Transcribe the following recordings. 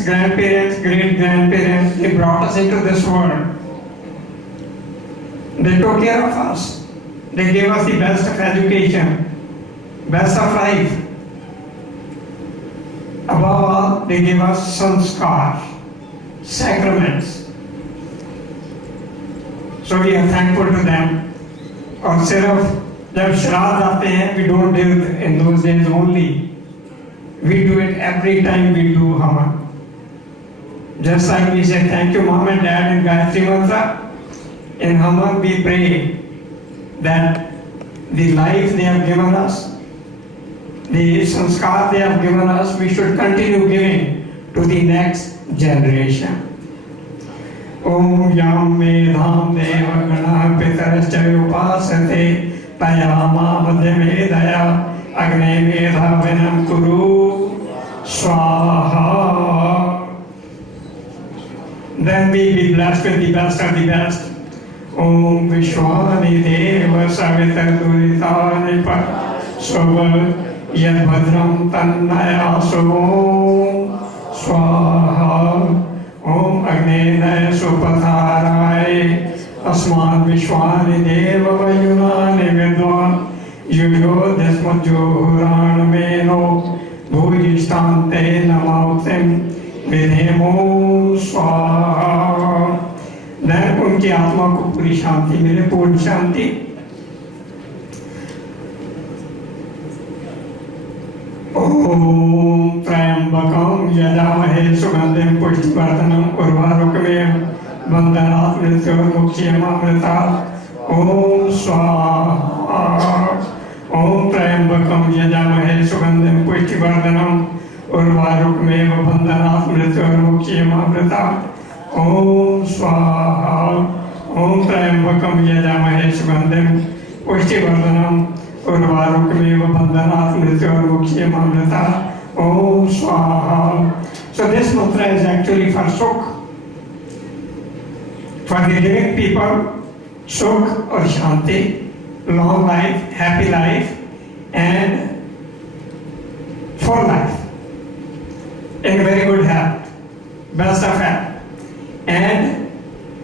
parents, grandparents, great-grandparents, they brought us into this world. They took care of us. They gave us the best of education, best of life. Above all, they gave us sanskar, sacraments. So we are thankful to them. और सिर्फ जब श्राद्ध आते हैं, we don't do it in those days only. We do it every time we do Haman. Just like we say thank you mom and dad in Gayatri Mantra, in Haman we pray that the life they have given us, the sanskar they have given us, we should continue giving to the next generation. Om Yam Medham Deva Gana Pitarascha Upasate Tayama Madhyamedaya Agne Medha Vinam Kuru Swaha. Then we be blessed with the best of the best. Om Vishwani Deva Savita Duritani Soval Yad Bhadram Tannaya Sovom Swaha. Om Agnenaya Supatharai Asman Vishwani Deva Vayunani Vidwan Yuyo Desmajuran Meno Bhujistante Namautim Vidhemo Swaha. Then उनकी आत्मा को पूरी शांति मिले, पूर्ण शांति. ओम त्र्यंबकं यजामहे सुगंधिं पुष्टिवर्धनम् उर्वारुकमेव बन्धनात् मृत्योर्मुक्षीयमामृतात्. ओम स्वाहा. ओम त्र्यंबकं यजामहे सुगंधिं पुष्टिवर्धनम् उर्वारुकमेव बन्धनात् मृत्योर्मुक्षीयमामृतात्. ओम स्वाहा. ओम त्र्यंबकं यजामहे सुगंधिं पुष्टिवर्धनम् उर्वारुकमेव बन्धनात् मृत्योर्मुक्षीयमामृतात्. Om Swaha. So this mantra is actually for Sukh, for the living people, Sukh or Shanti, long life, happy life, and full life, in very good health, best of health, and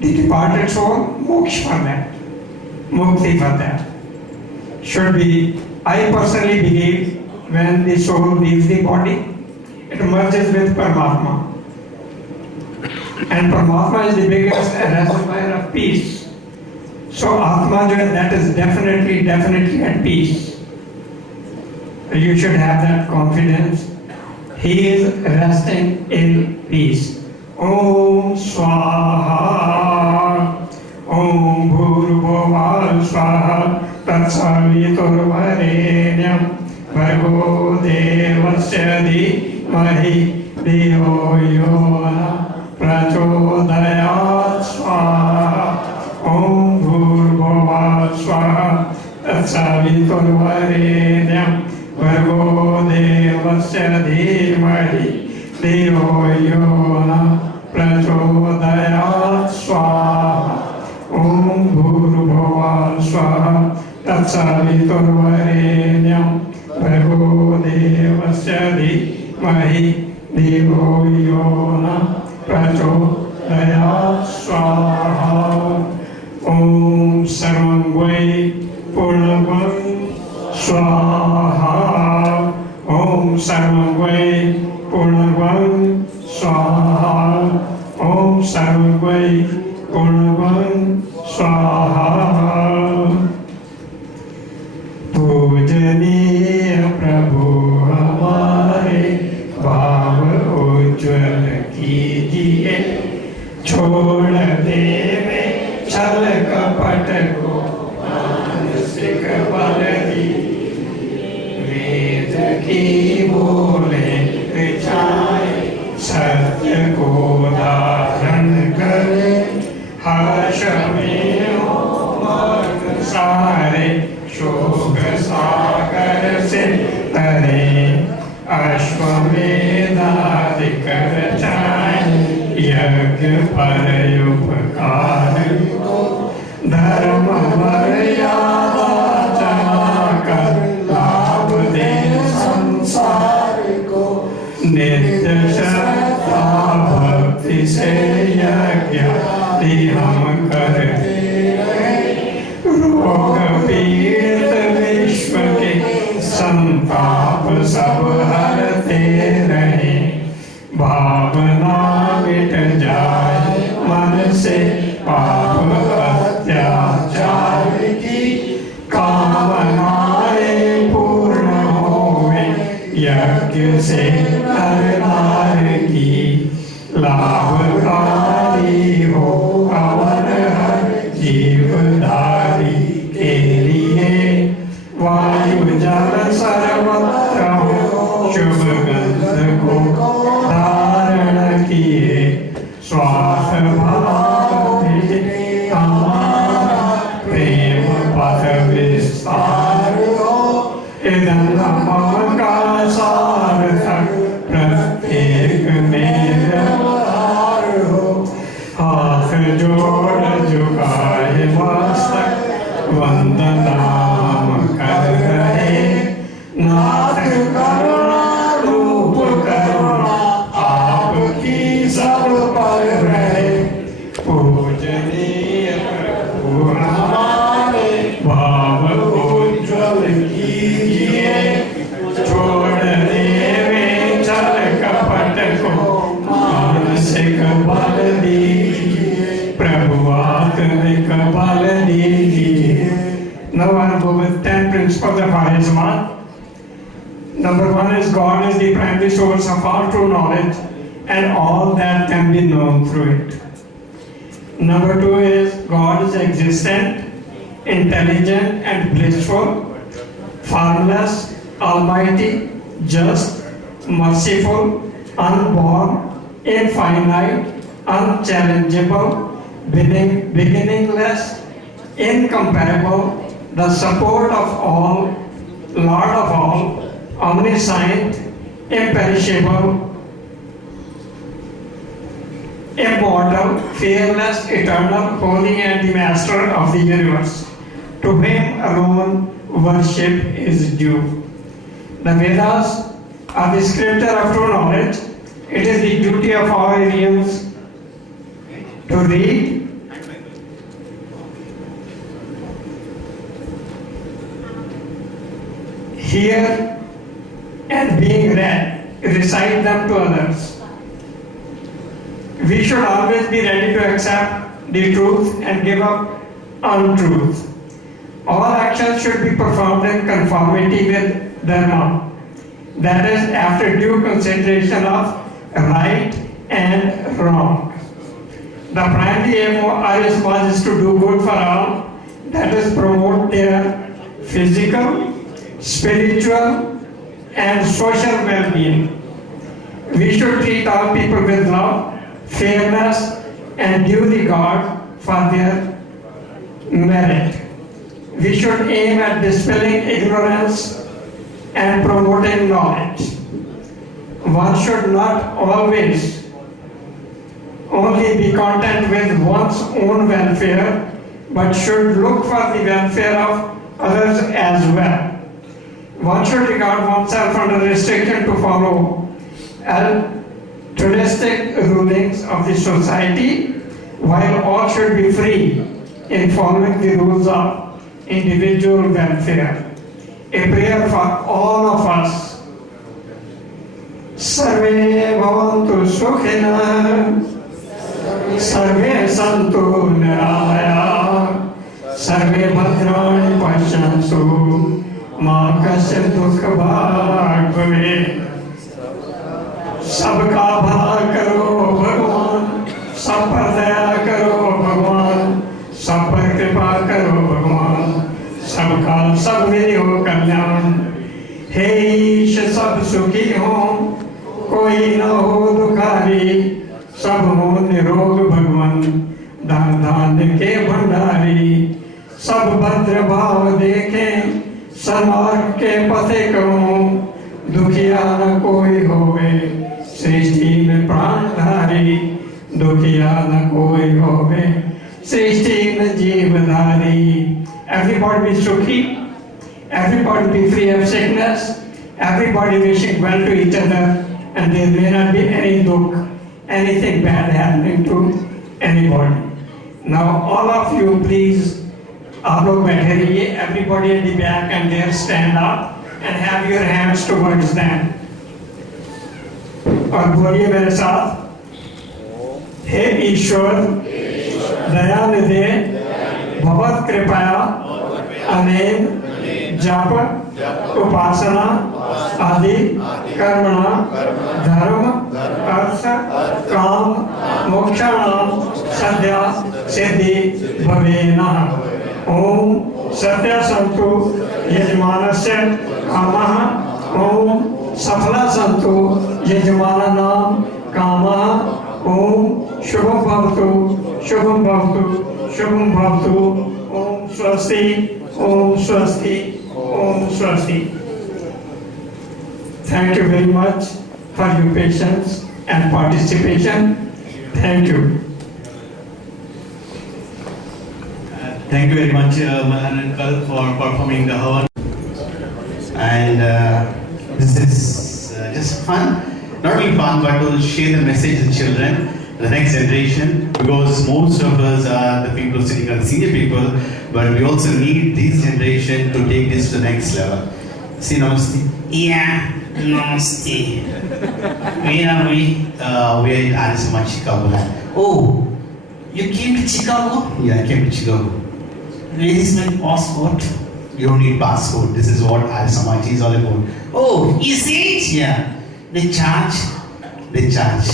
the departed soul, moksha for that, mukti for that. Should be, I personally believe, when the soul leaves the body, it merges with Paramatma. And Paramatma is the biggest reservoir of peace. So Atma, that is definitely at peace. You should have that confidence. He is resting in peace. Om Swaha. Om Bhurubhuva Swaha. Tatsaviturvarenyam. Bhargo Devasya Dhimahi Dhiyo Yona Prachodayat Swaha. Om Bhurbhuva Swaha Tatsaviturvarenyam Bhargo Devasya Dhimahi Dhiyo Yona Prachodayat Swaha. Om Bhurbhuva Swaha Tatsaviturvarenyam Bhargo Devasya Dhimahi Dhiyo Yona Prachodayat Swaha. Om Sarvangvai Purnavang Swaha. Om Sarvangvai Purnavang Swaha. Om Sarvangvai Purnavang Swaha. पूजनीय प्रभु हमारे भाव उज्ज्वल कीजिए. छोड़ देवे छल कपट को मानसिक बल दीजिए. वेद की बोले चाहे सत्य को धारण करे. हर्ष में हो मग्न सारे शोक सागर से तरे. अश्वमेधाधिक रचाए यज्ञ पर उपकार को. धर्म मर्यादा चला कर लाभ दे संसार को. नित्य श्रद्धा आदि हम करते रोग पीड़ित विश्व के संताप सब हरते रहे भावना मिट जाए मन से पाप अत्याचार की कामनाएं पूर्ण होवे यज्ञ से नर की लाभकारी हो अवर हर जीवधारी के लिए वायु जल सर्वत्र हो शुभ गंध को धारण किए स्वार्थ भाव हमारा प्रेम पथ विस्तार हो इधन मम का सार्थक प्रत्येक में व्यवहार हो हाथ जोड़ झुकाए मस्तक वंदनाम कर रहे नाथ करुणा रूप करुणा आपकी सब पर रहे पूजनीय प्रभु हमारे भाव उज्ज्वल कीजिए छोड़ देवे छल कपट को मानसिक बल दीजिए प्रभु आत्मिक बल दीजिए। Now I will go with 10 principles of Harisma. Number 1 is God is the primary source of all true knowledge and all that can be known through it. Number 2 is God is existent, intelligent and blissful, formless, almighty, just, merciful, unborn, infinite, unchallengeable, beginningless, incomparable, the support of all, Lord of all, omniscient, imperishable, immortal, fearless, eternal, holy and the master of the universe. To him alone worship is due. The Vedas are the scripture of true knowledge. It is the duty of all Indians to read, hear, and being read, recite them to others. We should always be ready to accept the truth and give up untruth. All actions should be performed in conformity with Dharma. That is, after due consideration of right and wrong. The primary aim of Arya is to do good for all, that is, promote their physical, spiritual, and social well-being. We should treat all people with love, fairness, and due regard for their merit. We should aim at dispelling ignorance and promoting knowledge. One should not always only be content with one's own welfare, but should look for the welfare of others as well. One should regard oneself under restriction to follow altruistic rulings of the society, while all should be free in following the rules of individual welfare. A prayer for all of us. Sarve bhavantu sukhina, sarve santu niraya, sarve bhadrani pashyantu, ma kasyat dukha bhag bhave. सबका भला करो भगवान, सब पर दया करो भगवान, सब पर कृपा करो भगवान, सबका सब विधि हो कल्याण। हे ईश सब सुखी हो, कोई न हो दुखारी, सब हो निरोग भगवान, दान दान के भंडारी। सब भद्र भाव देखें, सन्मार्ग के पथे करो, दुखिया न कोई होवे, सृष्टि में प्राणधारी। दुखिया न कोई होवे, सृष्टि में जीवधारी। Everybody be sukhi, everybody be free of sickness, everybody wishing well to each other, and there may not be any dukh, anything bad happening to anybody. Now all of you please, आप लोग बैठे रहिए, everybody at the back and there stand up and have your hands towards them. और बोलिए मेरे साथ, हे ईश्वर दयानिधे भगवत कृपया अनेक जप उपासना आदि कर्मणा धर्म अर्थ काम मोक्षाणाम सद्या सिद्धि भवेना। ओम सत्या संतु यजमानस्य कामः। ओम सफला संतु यजमानानां कामः। ओम शुभं भवतु शुभं भवतु शुभं भवतु। ओम स्वस्ति ओम स्वस्ति ओम स्वस्ति। Thank you very much for your patience and participation. Thank you. Thank you very much, Malan Uncle, for performing the Havan. And this is just fun. Not only fun, but to share the message to the children, the next generation, because most of us are the people sitting on senior people, but we also need this generation to take this to the next level. See, Namaste. Yeah, Namaste. Where are we? We are in Arizona, Chicago. Oh, you came to Chicago? Yeah, I came to Chicago. Where is my passport? You don't need passport. This is what Arizona is all about. Oh, is it? Yeah, They charge? they charge.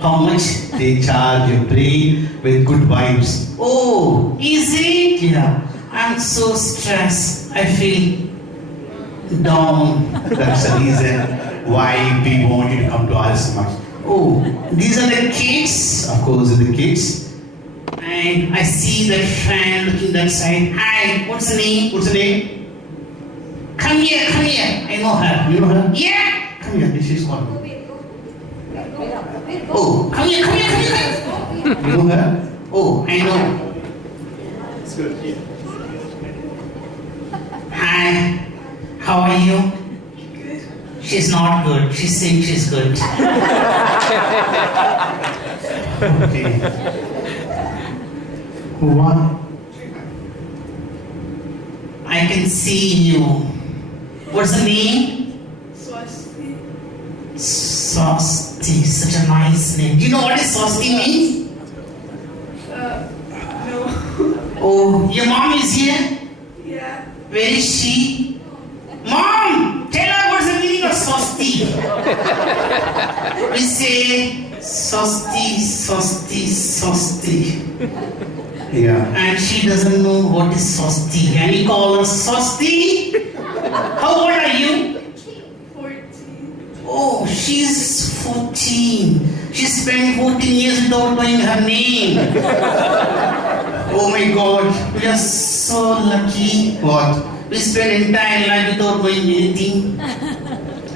How much? They charge your brain with good vibes. Oh, is it? Yeah. I'm so stressed. I feel down. That's the reason why we want you to come to us so much. Oh, these are the kids. Of course, the kids. And I see that friend looking that side. Hi, what's the name? What's the name? Come here, come here. I know her. You know her? Yeah. Come here, this is one. Oh, come here, come here, come here. You know her? Oh, I know. Hi, how are you? She's not good. She thinks she's good. Okay. Who won? I can see you. What's the name? Swasti. Swasti. Such a nice name. Do you know what is Swasti means? No. Oh, your mom is here? Yeah. Where is she? Mom! Tell her what's the meaning of Swasti. We say Swasti, Swasti, Swasti. Yeah. And she doesn't know what is Swasti. Can we call her Swasti? How old are you? 14. Oh, she's 14. She spent 14 years without knowing her name. Oh my God, we are so lucky. What? We spend entire life without knowing anything.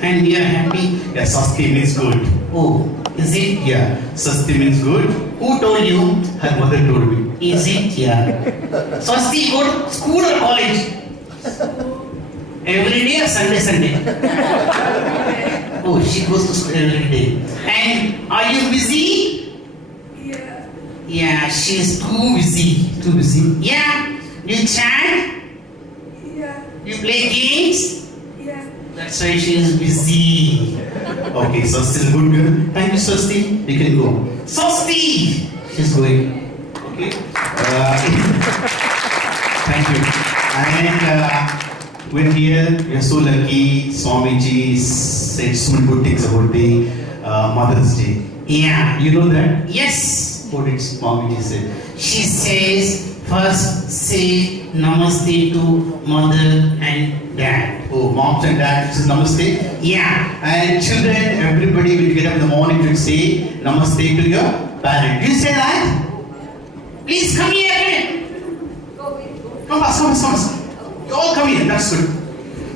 And we are happy. Yeah, Sasti means good. Oh, is it? Yeah, Sasti means good. Who told you? Her mother told me. Is it? Yeah. Swasti, go to school or college? Every day or Sunday? Oh, she goes to school every day. And are you busy? Yeah. Yeah, she's too busy. Too busy. Yeah. You chat? Yeah. You play games? Yeah. That's why she is busy. Okay, Sasti is a good girl. Thank you, Sasti. You can go. Swasti! She's going. Okay. Thank you. And we're here. We're so lucky. Swamiji said so many good things about the Mother's Day. Yeah. You know that? Yes. What did Swamiji say? She says, first say namaste to mother and dad. Oh, moms and dads, this is Namaste. Yeah. And children, everybody, when you get up in the morning, should say Namaste to your parent. Do you say that? Please come here again. Come fast. You all come here. That's good.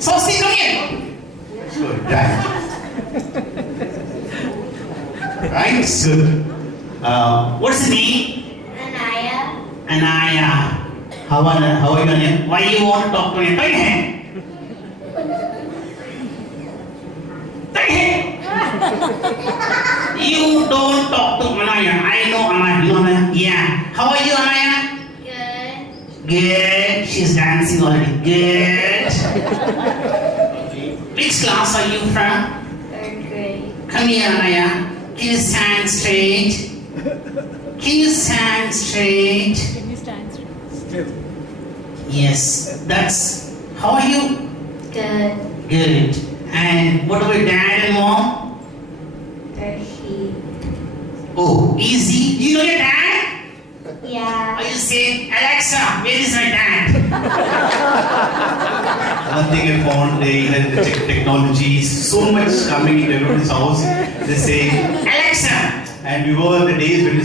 Swasti, come here. Good. Dad. Right? Good. What's the name? Anaya. Anaya. How are you, Anya? Why you want to talk to me? Turn your head. Turn your head. You don't talk to Anaya. I know Anaya. You know Anaya? Yeah. How are you, Anaya? Good. Good. She's dancing already. Good. Which class are you from? Third grade. Come here, Anaya. Can you stand straight? Can you stand straight? Can you stand straight? Yes. That's. How are you? Good. Good. And what about dad and mom? Turkey. Oh, easy. You know your dad? Yeah. Or you say, Alexa, where is my dad? One thing I found, the technology is so much coming into everyone's house. They say, Alexa. And we were the days when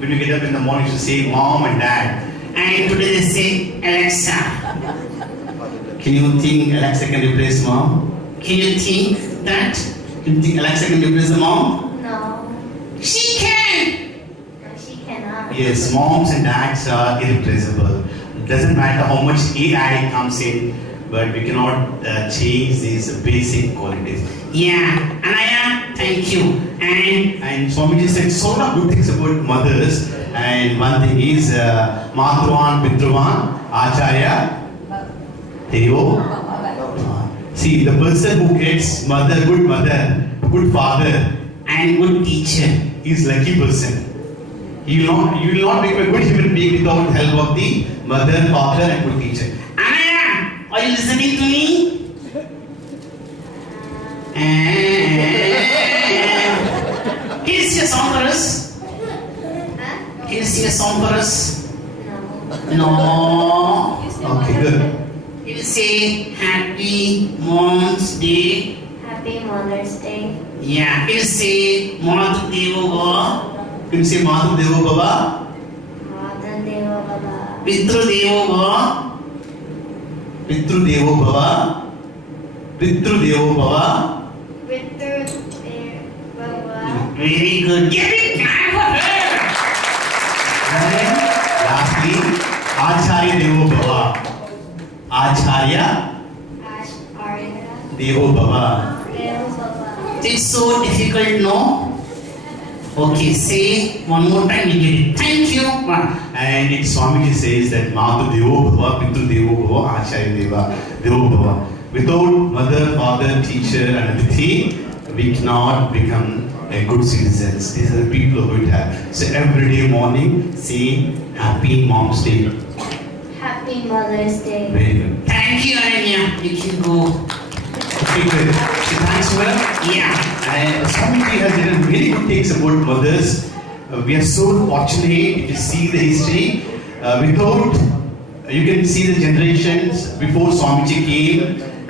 when you get up in the morning, you say mom and dad. And today they say, Alexa. Can you think Alexa can replace mom? Can you think that? Can you think Alexa can replace the mom? No. She can! No, she cannot. Yes, moms and dads are irreplaceable. It doesn't matter how much AI comes in, but we cannot change these basic qualities. Yeah, Anaya, thank you. And Swamiji said so many good things about mothers. And one thing is Matruvan, Pitruvan, Acharya, Devo. See, the person who gets good mother, good father, and good teacher is lucky person. You will not become a good human being without help of the mother, father, and good teacher. Anaya, are you listening to me? Can you sing a song for us? Huh? Can you sing a song for us? No. No. Okay, good. Can you say Happy Mom's Day? Happy Mother's Day. Yeah. Can you say Madhu Devo Baba? Can you say Madhu Devo Baba? Mother Deva Baba. Pitru Devo Baba? Pitru Devo Baba? Pitru Devo Baba? Victor Deva Baba. Very good. Give it clap for her. And lastly, Acharya Devo Baba. Acharya Ash Arya. Devo Baba. Deva Baba. It's so difficult, no? Okay, say one more time, we get it. Thank you. And it Swamiji says that Matu Devo Bhava, Pitru Devo Bhava, Acharya Devo Bhava. Without mother, father, teacher, and Atithi, we cannot become a good citizens. These are the people who we have. So every day morning, say Happy Mom's Day. Happy Mother's Day. Very good. Thank you, Ananya. You can go. Okay, good. So thanks for that. Yeah. And Swamiji has written very good things about mothers. We are so fortunate to see the history. You can see the generations before Swamiji came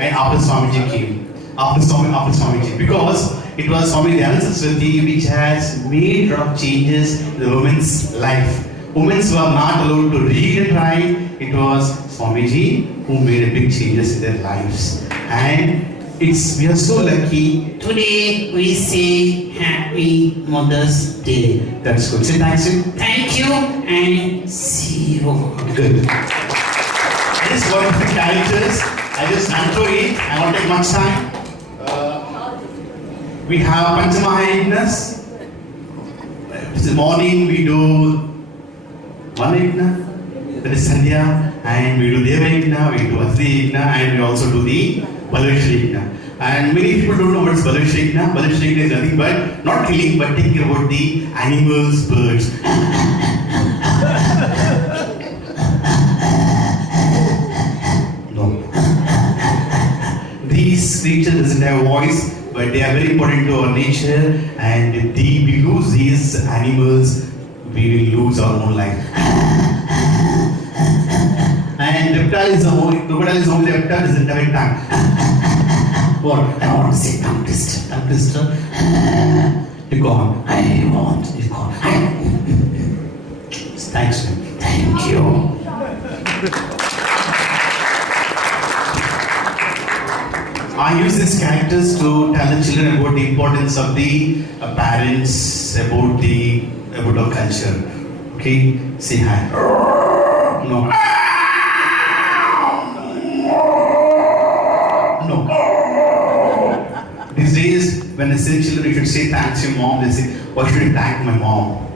and after Swamiji came. After Swamiji. Because it was Swami Dayananda Saraswati which has made a lot of changes in the women's life. Women were not allowed to read and write. It was Swamiji who made a big changes in their lives. And we are so lucky. Today we say Happy Mother's Day. That's good. Say thanks you. Thank you and see you. Good. I just got the characters. I just intro it. I won't take much time. We have Panchamahayagnas. In the morning we do one yagna, that is Sandhya, and we do Deva yagna, we do Asli yagna, and we also do the Balashri yagna. And many people don't know what is Balashri yagna. Balashri yagna is nothing but not killing, but taking about the animals, birds. No. These creatures doesn't have a voice, but they are very important to our nature, and if we lose these animals, we will lose our own life. And reptile is the only reptile doesn't have a tongue. What? I want to say tongue twister. You go on. I want. You go on. Thanks. Thank you. I use these characters to tell the children about the importance of the parents, about our culture. Okay, say hi. No. No. These days, when I say children, you should say thanks your mom. They say, why should you thank my mom?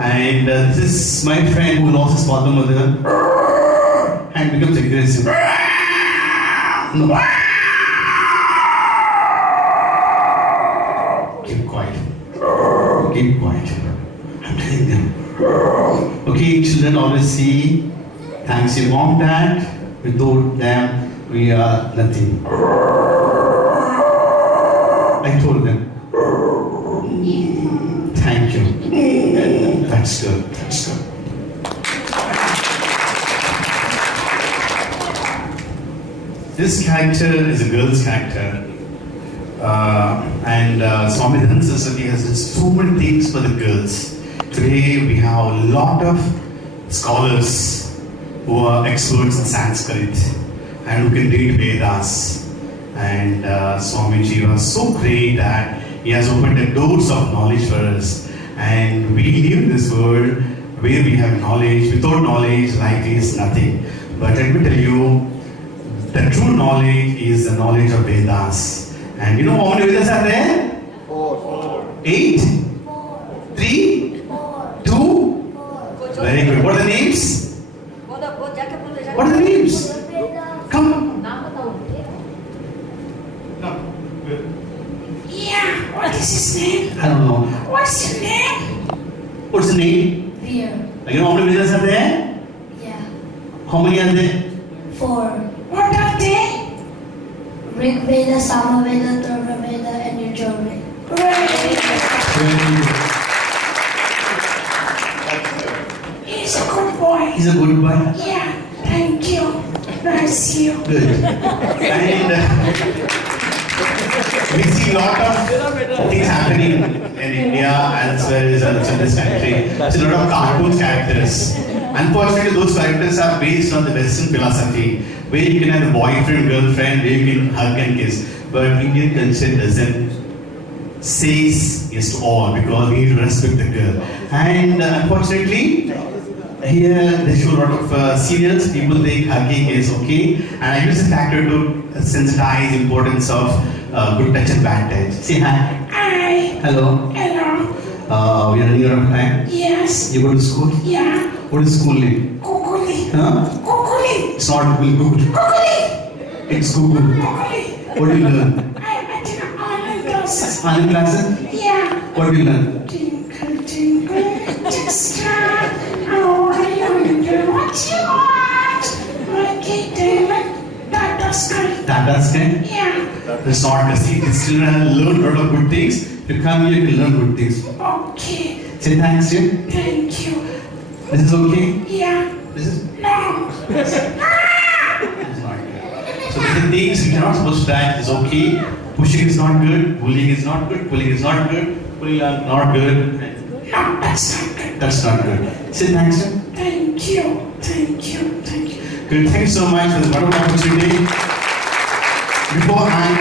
And this is my friend who lost his father mother and becomes aggressive. No. Keep quiet. Keep quiet. I'm telling them. Okay, children always see, thanks your mom, dad. Without them, we are nothing. I told them. Thank you. That's good. That's good. This character is a girl's character. And Swami Dhanananda Saraswati has done so many things for the girls. Today we have a lot of scholars who are experts in Sanskrit and who can read Vedas. And Swamiji was so great that he has opened the doors of knowledge for us. And we live in this world where we have knowledge. Without knowledge, life is nothing. But let me tell you, the true knowledge is the knowledge of Vedas. And you know how many Vedas are there? 4. 8? 3? 2? Very good. What are the names? What are the names? Come. No. Yeah, what is his name? I don't know. What's his name? What's the name? Veer. You know how many Vedas are there? Yeah. How many are there? 4. What are they? Rig Veda, Sama Veda, Thurva Veda, and Yajurveda. He's a good boy. He's a good boy. Yeah, thank you. Bless you. Good. And we see a lot of things happening in India as well as also in this country. There's a lot of cartoon characters. Unfortunately, those characters are based on the Western philosophy, where you can have a boyfriend, girlfriend, where you can hug and kiss. But Indian culture doesn't says yes to all because we need to respect the girl. And unfortunately, here they show a lot of serials. People think hugging is okay, and I use this factor to sensitize the importance of good touch and bad touch. Say hi. Hi. Hello. Hello. We are running out of time. Yes. You go to school. Yeah. What is school name? Kukuli. Huh? Kukuli. It's not Google. Kukuli. It's Google. Kukuli. What do you learn? I attend online classes. Online classes? Yeah. What do you learn? Twinkle, twinkle, little star. How I wonder what you want. Lucky David, Tata Sky. Tata Sky? Yeah. It's not the see. Children learn a lot of good things. You come here, you can learn good things. Okay. Say thanks, Jim. Thank you. This is okay? Yeah. This is No. it's not good. So these are things we are not supposed to try. It's okay. Pushing is not good. Bullying is not good. Pulling is not good. Pulling are not good. No, that's not good. That's not good. Say thanks, Jim. Thank you. Thank you. Thank you. Good. Thank you so much for this wonderful opportunity. Beforehand,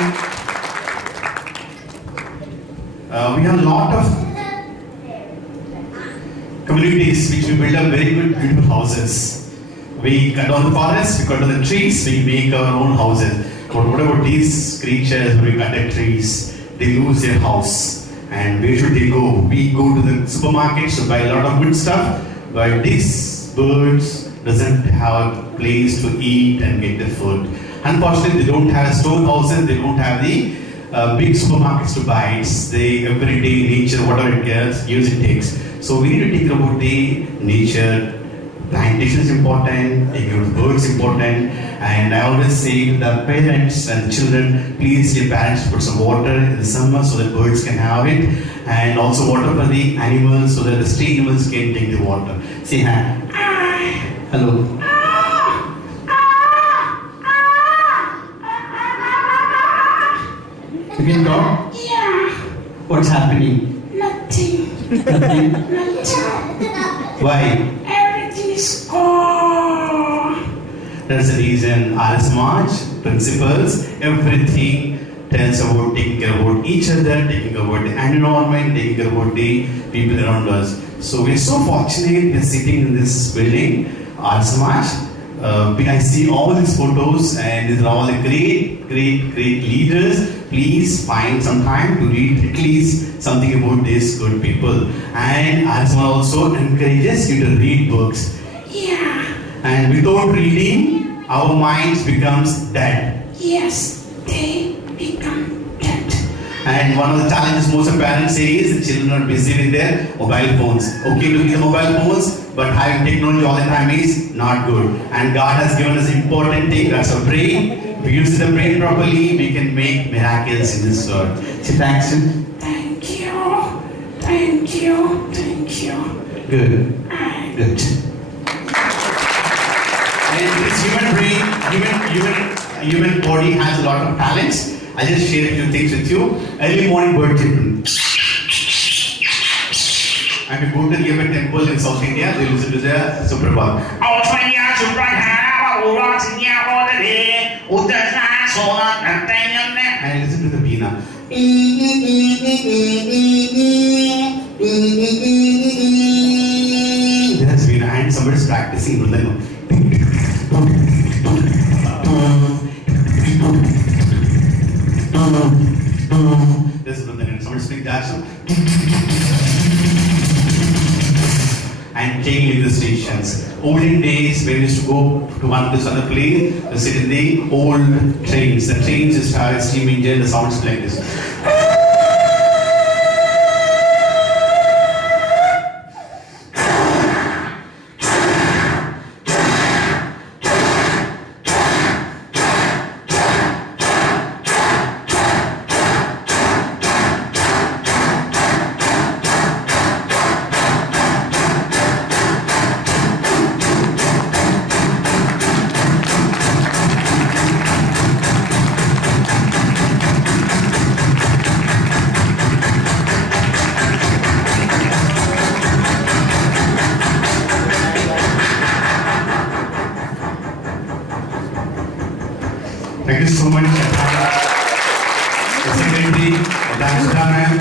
we have a lot of communities which we build up very good, beautiful houses. We cut down the forest, we cut down the trees, we make our own houses. But what about these creatures when we cut the trees? They lose their house. And where should they go? We go to the supermarkets to buy a lot of good stuff, but these birds doesn't have a place to eat and get the food. Unfortunately, they don't have storehouses, they don't have the big supermarkets to buy. It's the everyday nature, whatever it gives, it takes. So we need to think about the nature. Plantation is important, taking care of birds is important, and I always say to the parents and children, please your parents put some water in the summer so that birds can have it, and also water for the animals so that the stray animals can take the water. Say hi. Hello. You can talk? Yeah. What's happening? Nothing. Nothing. Nothing. Why? Everything is gone. That's the reason RS March, principles, everything tells about taking care about each other, taking care about the environment, taking care about the people around us. So we're so fortunate we're sitting in this building, RS March, I see all these photos and these are all the great leaders. Please find some time to read at least something about these good people. And Arisma also encourages you to read books. Yeah. And without reading, our minds becomes dead. Yes, they become dead. And one of the challenges most of parents say is the children are busy with their mobile phones. Okay to use the mobile phones, but having technology all the time is not good. And God has given us important thing, that's our brain. If we use the brain properly, we can make miracles in this world. So thanks. Thank you. Thank you. Thank you. Good. Good. And this human brain, human body has a lot of talents. I'll just share a few things with you. Early morning bird chirping. And we go to the Nearby temple in South India, they listen to the Suprabhat. And I listen to the Veena. That's Veena, and somebody's practicing Mridangam. This is Mridangam, somebody's playing jazz. And playing in the stations. Olden days, when we used to go to one place on a plane, to sit in the old trains. The trains just have steam engine, the sounds like this. Thank you so much. Secretary, thanks ma'am.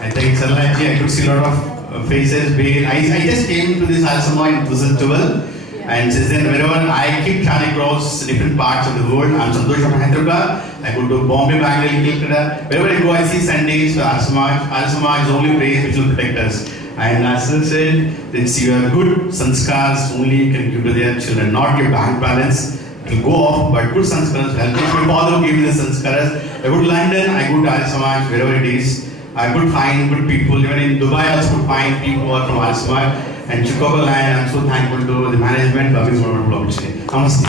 I thank Sarlaji. I could see a lot of faces. I just came to this Arisma in 2012. And since then, wherever I keep traveling across different parts of the world, I'm Santosh from Hyderabad. I go to Bombay, Bangalore, Calcutta. Wherever I go, I see Sundays for Arisma. Arisma is the only place which will protect us. And as I said, it's your good sanskars only you can give to their children, not your bank balance. It will go off, but good sanskaras help. My father gave me the sanskaras. I go to London, I go to Arya Samaj, wherever it is. I could find good people. Even in Dubai, I also could find people who are from Arya Samaj. And Chicago Line, I'm so thankful to the management of this wonderful opportunity. Namaste.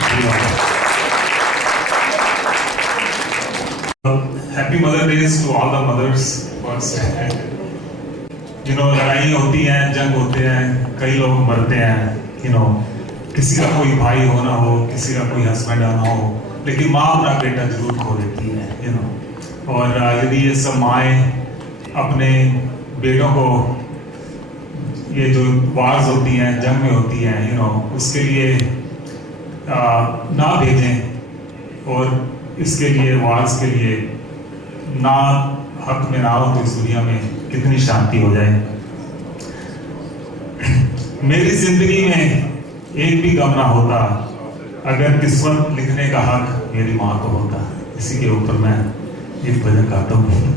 Happy Mother Days to all the mothers. First, लड़ाई होती है, जंग होते हैं, कई लोग मरते हैं, किसी का कोई भाई हो ना हो, किसी का कोई हस्बैंड ना हो, लेकिन माँ अपना बेटा जरूर खो देती है, और यदि ये सब माएँ अपने बेटों को ये जो वार्स होती हैं, जंग में होती हैं, उसके लिए ना भेजें, और इसके लिए वार्स के लिए ना हक में ना हो, तो इस दुनिया में कितनी शांति हो जाए। मेरी जिंदगी में एक भी गम ना होता अगर किस्मत लिखने का हक मेरी माँ को होता। इसी के ऊपर मैं एक भजन गाता हूँ।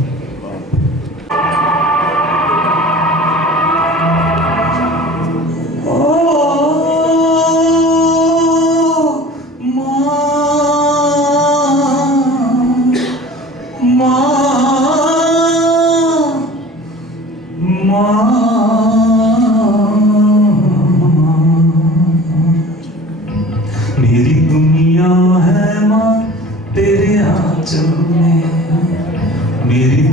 मेरी दुनिया है माँ तेरे आंचल में, मेरी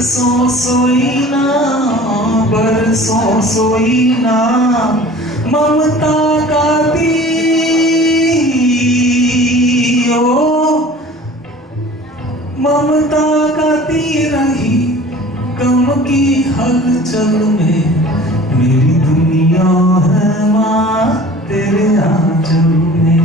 बरसों सोई ना, बरसों सोई ना, ममता का तीर, ओ ममता का तीर रही गम की हलचल में, मेरी दुनिया है माँ तेरे आंचल में।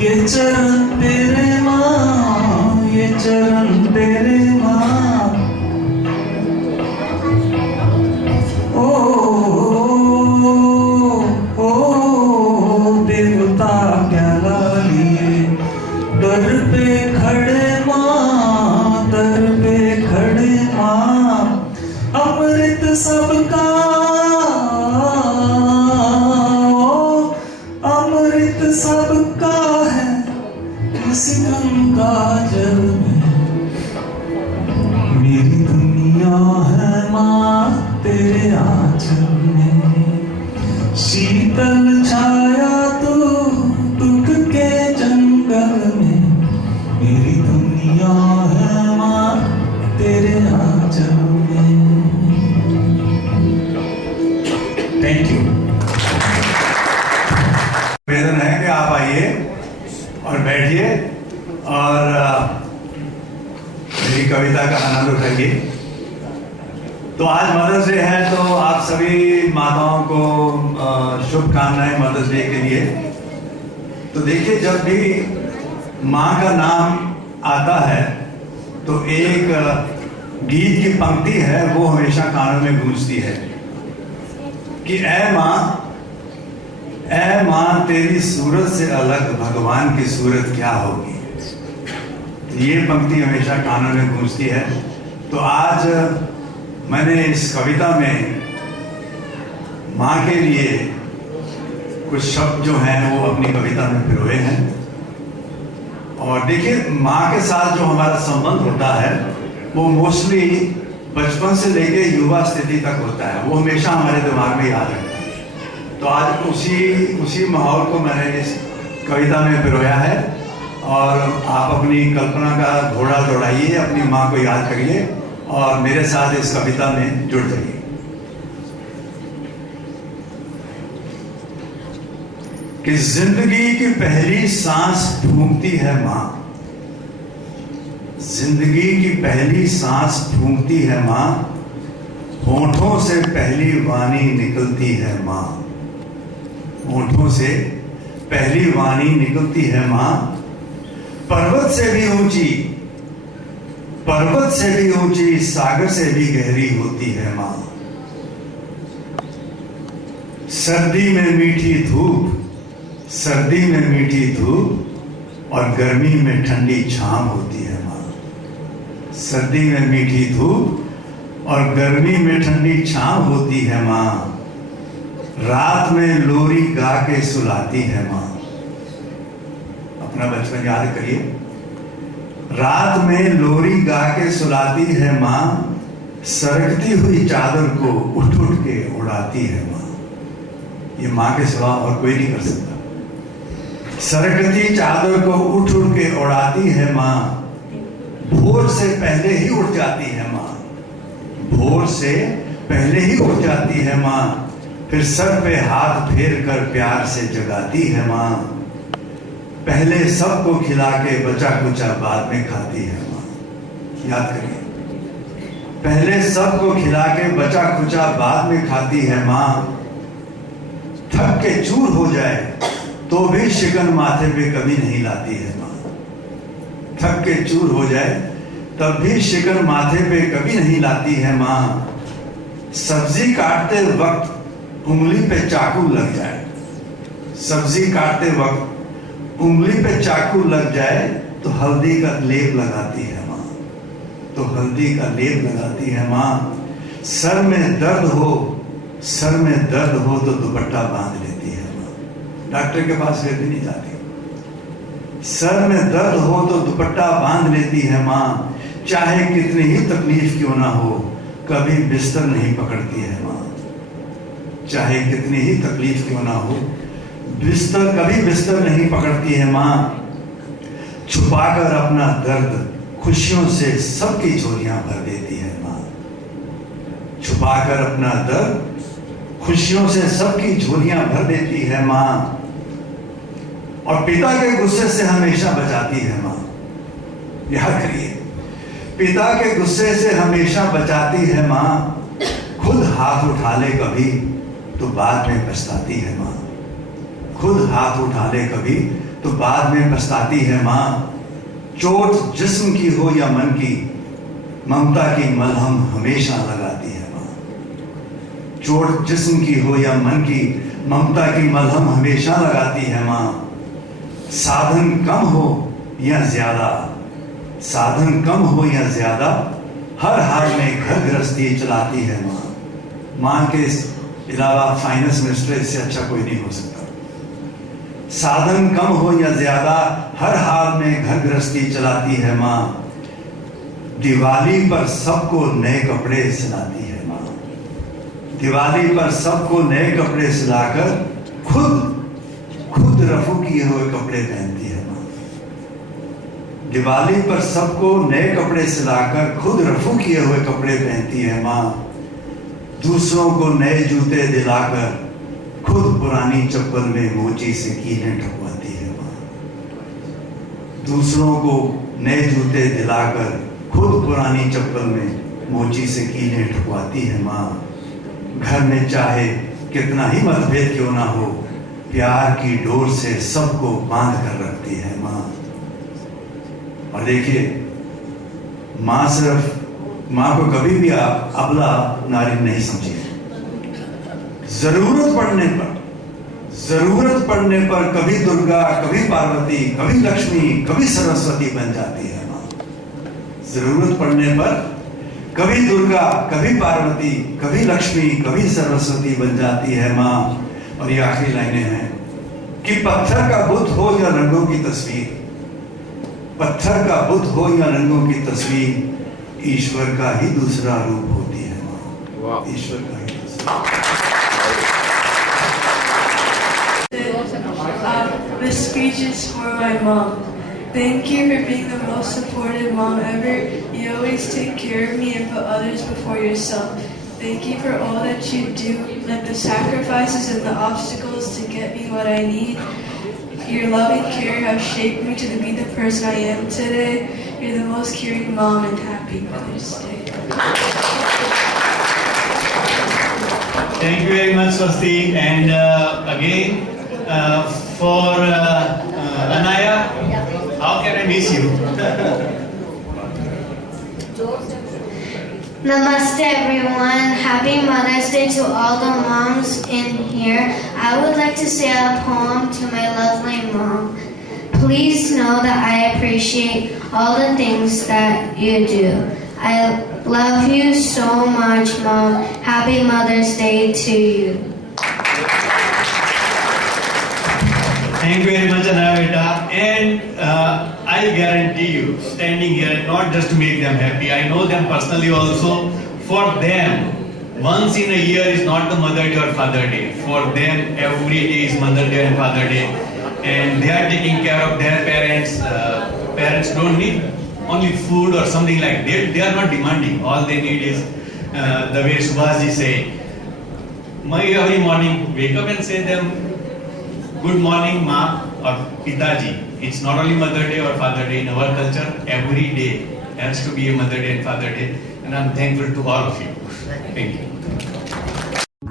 ये चरण तेरे माँ, ये चरण तेरे माँ, ओ देवता प्याला लिए दर पे खड़े माँ, दर पे खड़े माँ, अमृत सबका, अमृत सबका है इस गंगा जल में, मेरी दुनिया है माँ तेरे आंचल में। शीतल छाया तू दुख के जंगल में, मेरी दुनिया है माँ तेरे आंचल में। Thank you. निवेदन है कि आप आइए और बैठिए और मेरी कविता का आनंद उठाइए। तो आज मदर्स डे है, तो आप सभी माताओं को शुभकामनाएं मदर्स डे के लिए। तो देखिए, जब भी माँ का नाम आता है तो एक गीत की पंक्ति है, वो हमेशा कानों में गूंजती है कि ऐ माँ तेरी सूरत से अलग भगवान की सूरत क्या होगी। ये पंक्ति हमेशा कानों में गूंजती है। तो आज मैंने इस कविता में माँ के लिए कुछ शब्द जो हैं वो अपनी कविता में पिरोए हैं। और देखिए, माँ के साथ जो हमारा संबंध होता है वो मोस्टली बचपन से लेके युवा स्थिति तक होता है, वो हमेशा हमारे दिमाग में याद रहता है। तो आज उसी माहौल को मैंने इस कविता में पिरोया है। और आप अपनी कल्पना का घोड़ा दौड़ाइए, अपनी माँ को याद करिए और मेरे साथ इस कविता में जुड़ जाइए। कि जिंदगी की पहली सांस फूंकती है माँ, जिंदगी की पहली सांस फूंकती है माँ, होठों से पहली वाणी निकलती है माँ, होठों से पहली वाणी निकलती है माँ। पर्वत से भी ऊंची, पर्वत से भी ऊंची, सागर से भी गहरी होती है माँ। सर्दी में मीठी धूप, सर्दी में मीठी धूप और गर्मी में ठंडी छांव होती है माँ। सर्दी में मीठी धूप और गर्मी में ठंडी छांव होती है माँ। रात में लोरी गा के सुलाती है माँ। अपना बचपन याद करिए। रात में लोरी गा के सुलाती है माँ, सरकती हुई चादर को उठ उठ के उड़ाती है माँ। ये माँ के सिवा और कोई नहीं कर सकता। सरकती चादर को उठ उठ के उड़ाती है माँ, भोर से पहले ही उठ जाती है माँ, भोर से पहले ही उठ जाती है माँ। फिर सर पे हाथ फेर कर प्यार से जगाती है माँ। पहले सबको खिला के बचा कुचा बाद में खाती है माँ। याद करिए, पहले सबको खिला के बचा कुचा बाद में खाती है माँ। थक के चूर हो जाए तो भी शिकन माथे पे कभी नहीं लाती है माँ। थक के चूर हो जाए तब भी शिकन माथे पे कभी नहीं लाती है माँ। सब्जी काटते वक्त उंगली पे चाकू लग जाए, सब्जी काटते वक्त उंगली पे चाकू लग जाए तो हल्दी का लेप लगाती है माँ, तो हल्दी का लेप लगाती है माँ। सर में दर्द हो, सर में दर्द हो तो दुपट्टा बांध लेती है माँ। डॉक्टर के पास फिर भी नहीं जाती। सर में दर्द हो तो दुपट्टा बांध लेती है माँ, चाहे कितनी ही तकलीफ क्यों ना हो कभी बिस्तर नहीं पकड़ती है माँ। चाहे कितनी ही तकलीफ क्यों ना हो कभी बिस्तर नहीं पकड़ती है माँ। छुपाकर अपना दर्द खुशियों से सबकी झोलियां भर देती है माँ। छुपाकर अपना दर्द खुशियों से सबकी झोलियां भर देती है माँ। और पिता के गुस्से से हमेशा बचाती है माँ। याद करिए, पिता के गुस्से से हमेशा बचाती है माँ। खुद हाथ उठा ले कभी तो बाद में पछताती है माँ। खुद हाथ उठा ले कभी तो बाद में पछताती है माँ। चोट जिस्म की हो या मन की, ममता की मलहम हमेशा लगाती है माँ। चोट जिस्म की हो या मन की, ममता की मलहम हमेशा लगाती है माँ। साधन कम हो या ज्यादा, साधन कम हो या ज्यादा, हर हाल में घर गृहस्थी चलाती है माँ। माँ के अलावा फाइनेंस मिनिस्टर इससे अच्छा कोई नहीं हो सकता। साधन कम हो या ज्यादा, हर हाल में घर गृहस्थी चलाती है माँ। दिवाली पर सबको नए कपड़े सिलाती है माँ। दिवाली पर सबको नए कपड़े सिलाकर खुद रफू किए हुए कपड़े पहनती है माँ। दिवाली पर सबको नए कपड़े सिलाकर खुद रफू किए हुए कपड़े पहनती है माँ। दूसरों को नए जूते दिलाकर खुद पुरानी चप्पल में मोची से कीलें ठकवाती है माँ। दूसरों को नए जूते दिलाकर खुद पुरानी चप्पल में मोची से कीलें ठकवाती है माँ। घर में चाहे कितना ही मतभेद क्यों ना हो, प्यार की डोर से सबको बांध कर रखती है माँ। और देखिए, माँ सिर्फ माँ को कभी भी आप अबला नारी नहीं समझिए। जरूरत पड़ने पर कभी दुर्गा, कभी पार्वती, कभी लक्ष्मी, कभी सरस्वती बन जाती है माँ। जरूरत पड़ने पर कभी दुर्गा, कभी पार्वती, कभी लक्ष्मी, कभी सरस्वती बन जाती है माँ। और ये आखिरी लाइनें हैं कि पत्थर का बुत हो या रंगों की तस्वीर, पत्थर का बुत हो या रंगों की तस्वीर, ईश्वर का ही दूसरा रूप होती है माँ। ईश्वर का ही दूसरा। This speech is for my mom. Thank you for being the most supportive mom ever. You always take care of me and put others before yourself. Thank you for all that you do, like the sacrifices and the obstacles to get me what I need. Your loving care has shaped me to be the person I am today. You're the most caring mom, and happy Mother's Day. Thank you very much, Swasti. And again, for Anaya, how can I miss you? Namaste everyone. Happy Mother's Day to all the moms in here. I would like to say a poem to my lovely mom. Please know that I appreciate all the things that you do. I love you so much, Mom. Happy Mother's Day to you. Thank you very much, Anaya. And I guarantee you, standing here, not just to make them happy, I know them personally also. For them, once in a year is not the Mother Day or Father Day. For them, every day is Mother Day and Father Day. And they are taking care of their parents. Parents don't need only food or something like that. They are not demanding. All they need is the way Subhasji say. Every morning, wake up and say them, good morning, Ma or Pitaji. It's not only Mother Day or Father Day. In our culture, every day has to be a Mother Day and Father Day. And I'm thankful to all of you. Thank you.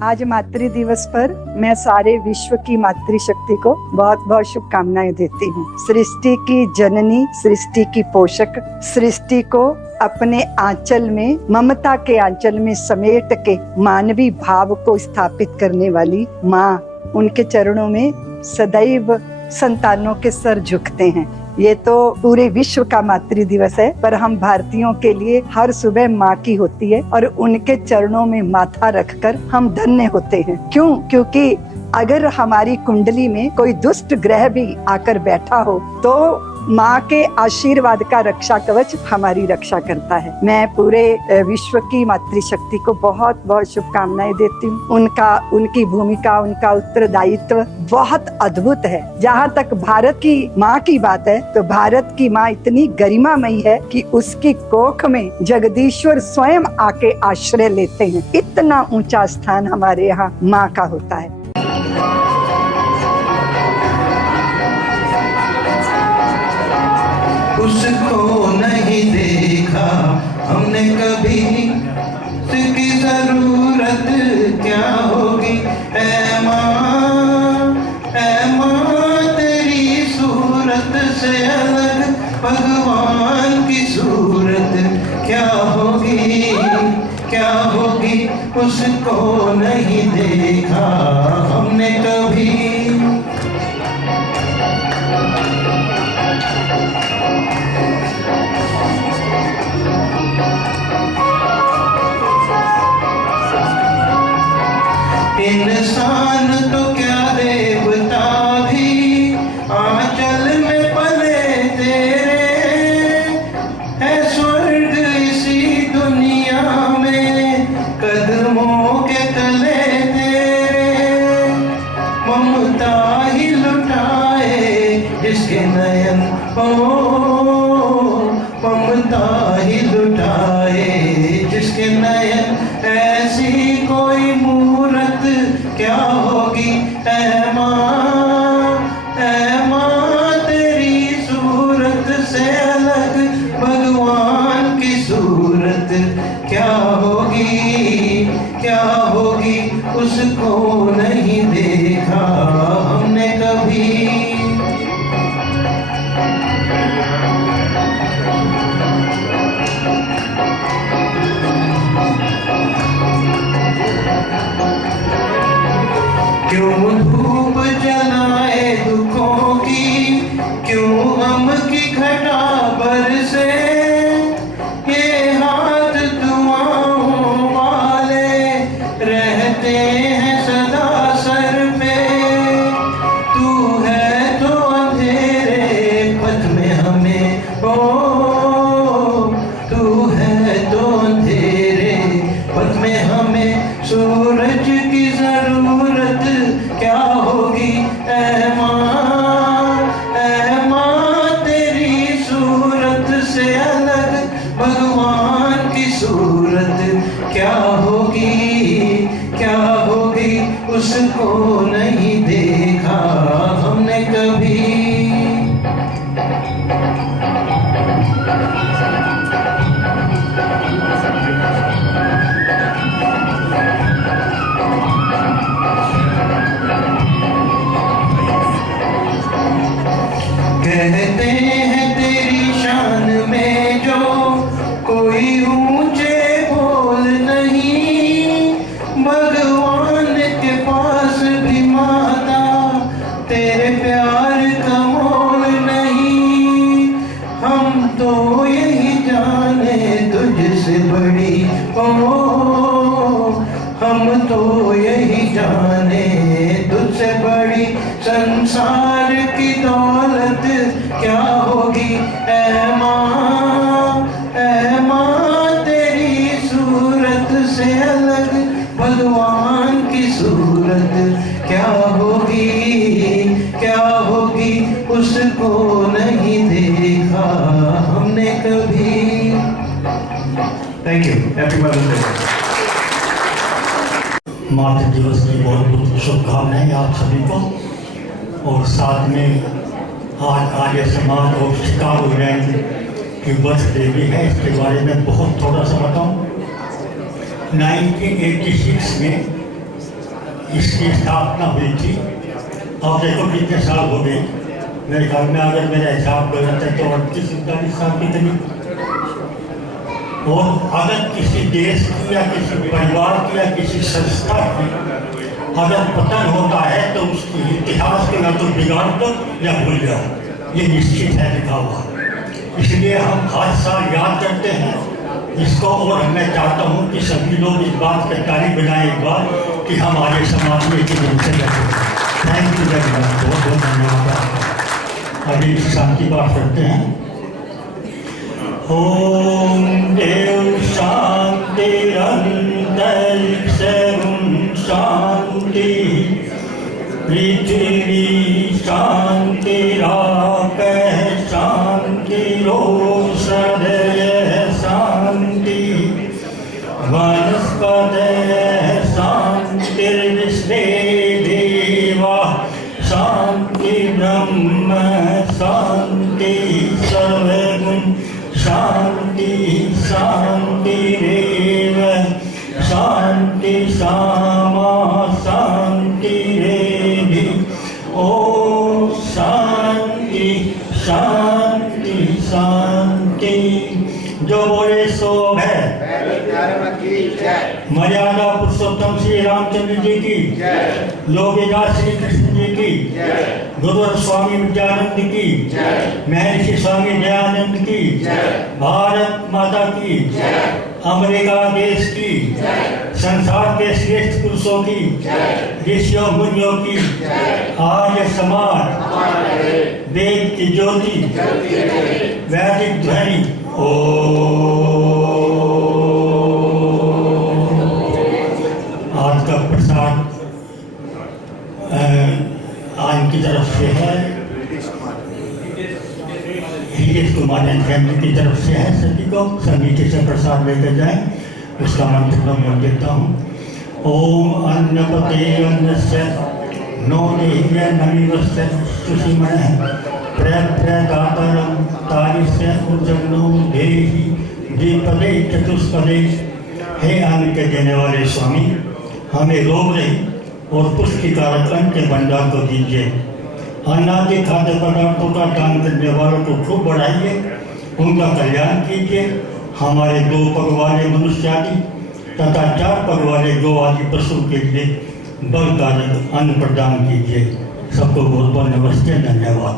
आज मातृ दिवस पर मैं सारे विश्व की मातृशक्ति को बहुत बहुत शुभकामनाएं देती हूँ। सृष्टि की जननी, सृष्टि की पोषक, सृष्टि को अपने आंचल में, ममता के आंचल में समेट के मानवीय भाव को स्थापित करने वाली माँ, उनके चरणों में सदैव संतानों के सर झुकते हैं। ये तो पूरे विश्व का मातृ दिवस है, पर हम भारतीयों के लिए हर सुबह माँ की होती है और उनके चरणों में माथा रखकर हम धन्य होते हैं। क्यों? क्योंकि अगर हमारी कुंडली में कोई दुष्ट ग्रह भी आकर बैठा हो तो माँ के आशीर्वाद का रक्षा कवच हमारी रक्षा करता है। मैं पूरे विश्व की मातृशक्ति को बहुत बहुत शुभकामनाएं देती हूँ। उनकी भूमिका, उनका उत्तरदायित्व बहुत अद्भुत है। जहाँ तक भारत की माँ की बात है तो भारत की माँ इतनी गरिमामयी है कि उसकी कोख में जगदीश्वर स्वयं आके आश्रय लेते हैं। इतना ऊंचा स्थान हमारे यहाँ माँ का होता है। उसको नहीं देखा हमने कभी, उसकी जरूरत क्या होगी। ऐ माँ तेरी सूरत से अलग भगवान की सूरत क्या होगी, क्या होगी। उसको नहीं देखा हमने कभी। इंसान तो क्या देवता भी आंचल में पले तेरे, है स्वर्ग इसी दुनिया में कदमों के तले तेरे। ममता ही लुटाए जिसके नयन हो, ममता ही लुटाए जिसके नयन, ऐसी कोई मूरत क्या होगी। ऐ माँ तेरी सूरत से अलग भगवान की सूरत क्या होगी, क्या होगी। उसको नहीं देखा हमने कभी। क्यों धूप जलाए दुखों की, क्यों गम की घटा बरसे। ये हाथ दुआओं वाले रहते हैं सदा सर पे। तू है तो अंधेरे पथ में हमें, ओ तू है तो अंधेरे पथ में हमें सूरज की जरूरत क्या होगी। ऐ माँ तेरी सूरत से अलग भगवान की सूरत क्या होगी, क्या होगी। उसको नहीं देखा हमने कभी। कहते हैं तेरी शान में जो कोई ऊंचे बोल नहीं, भगवान के पास भी माता तेरे प्यार का मोल नहीं। हम तो यही जाने तुझसे बड़ी, ओ हम तो यही जाने तुझसे बड़ी संसार की दौलत क्या होगी। ऐ माँ तेरी सूरत से अलग भगवान की सूरत क्या होगी, क्या होगी। उसको नहीं देखा हमने कभी। Thank you. Happy mother's day. मातृ दिवस की बहुत बहुत शुभकामनाएं आप सभी को। और साथ में आज आर्य समाज और शिकागो लैंड की बर्थडे भी है, इसके बारे में बहुत थोड़ा सा बताऊं। 1986 में इसकी स्थापना हुई थी। अब देखो कितने साल हो गए। मेरे ख्याल में अगर मेरा हिसाब गलत है तो 38-39 साल की करीब। और अगर किसी देश की या किसी परिवार की या किसी संस्था की अगर पतन होता है तो उसकी इतिहास को या तो बिगाड़ दो या भूल जाओ। ये निश्चित है लिखा हुआ, इसलिए हम हर साल याद करते हैं इसको। और मैं चाहता हूँ कि सभी लोग इस बात का तारीफ बनाए एक बार कि हमारे समाज में इतनी से रहते हैं। थैंक यू वेरी मच, बहुत बहुत धन्यवाद आपका। अभी शांति बात करते हैं। ओम देव शांति अंतरिक्ष शांति, पृथ्वी शांति आप शांति, औषधय शांति, वनस्पतयः शांतिर्विश्वे देवा शांति, ब्रह्म शांति, सर्वगुण शांति शांतिरेव शांति, सामा शांतिरेधि। ओम शांति शांति शांति। जो बोले सो है। मर्यादा पुरुषोत्तम श्री रामचंद्र जी की, लोकदास श्री कृष्ण जी की, गुरु स्वामी विद्यानंद की, महर्षि स्वामी दयानंद की, भारत माता की, अमेरिका देश की, संसार के श्रेष्ठ पुरुषों की, ऋषियों मुनियों की, आर्य समाज, वेद की ज्योति, वैदिक ध्वनि। आज का प्रसाद आज की तरफ से है, हितेश कुमार एंड फैमिली की तरफ से है। सभी को समीचे से प्रसाद लेकर जाएं, उसका मंत्र मैं बोल देता हूँ। ओम अन्नपते अन्नस्य नो देह्य नमिवस्य सुषिमणः प्रदातरं तारिस्य उज्जन्नो देहि द्विपदे चतुष्पदे। हे अन्न के देने वाले स्वामी, हमें रोग रहित और पुष्टिकारक अन्न के भंडार को दीजिए। अन्नादि खाद्य पदार्थों का दान करने वालों को खूब बढ़ाइए, उनका कल्याण कीजिए। हमारे 2 पग वाले मनुष्य आदि तथा 4 पग वाले गौ आदि पशु के लिए बलकारक अन्न प्रदान कीजिए। सबको बहुत बहुत नमस्ते, धन्यवाद।